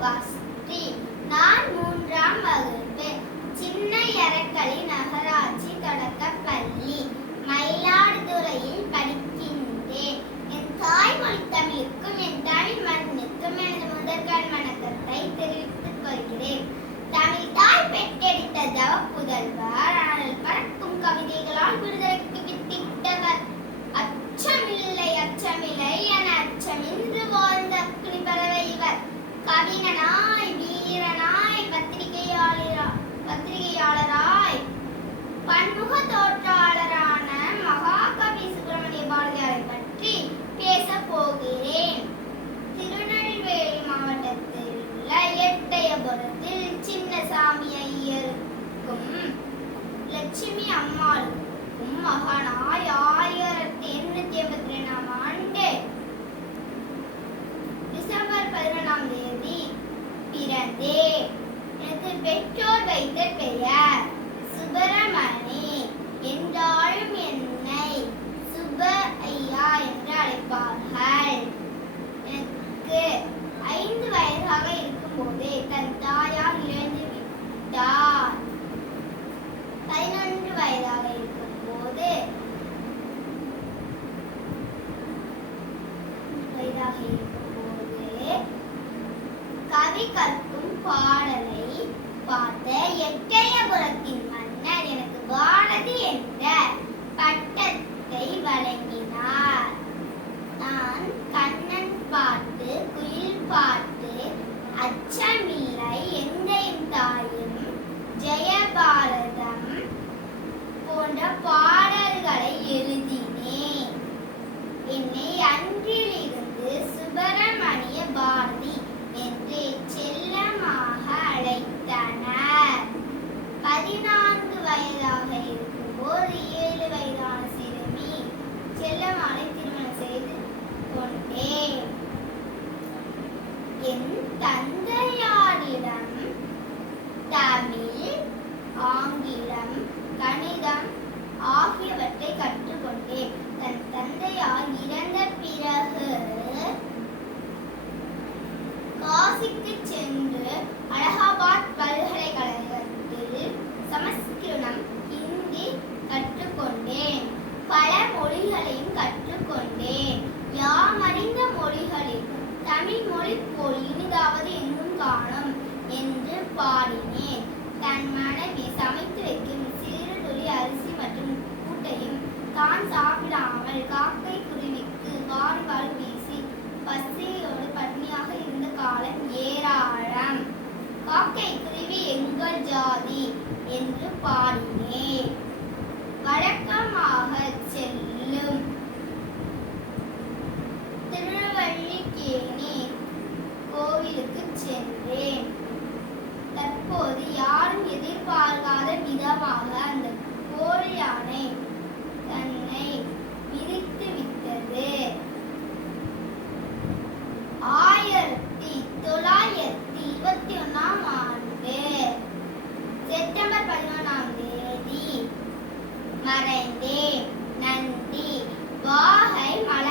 Last. பன்முக தோற்றாளரான மகாகவி சுப்பிரமணிய பாரதியாரை பற்றி பேச போகிறேன் திருநெல்வேலி மாவட்டத்தில் உள்ள எட்டயபுரத்தில் சின்னசாமி ஐயருக்கும் லட்சுமி அம்மாளுக்கும் மகனாய் ஆயிரத்தி எண்ணூத்தி எண்பத்தி ரெண்டாம் ஆண்டு டிசம்பர் பதினொன்றாம் தேதி பிறந்தே. எனது பெற்றோர் வைத்த பெயர். சுப்பிரமணி என்றாலும் என்னை சுப ஐயா என்று அழைப்பார்கள். எனக்கு ஐந்து வயதாக இருக்கும்போதே தன் தாயார் இழந்து விட்டார். பதினொன்று வயதாக இருக்கும்போது வயதாக இருக்கும்போது கவி கற்கும் பாடலை பார்த்த எட்டையபுரத்தின் பாரதி என்ற பட்டத்தை வழங்கினார். நான் கண்ணன் பாட்டு குயில் பாட்டு அச்சா என் தந்தையாரிடம் தமிழ் ஆங்கிலம் கணிதம் ஆகியவற்றை கற்றுக்கொண்டேன். தன் தந்தையார் இறந்த பிறகு காசிக்கு சென்று அழக வைக்கும் சிறு துளி அரிசி மற்றும் கூட்டையும் தான் சாப்பிடாமல் காக்கை செப்டம்பர் பதினொன்றாம் தேதி. மறைந்தேன் நன்றி. வாகை மலர்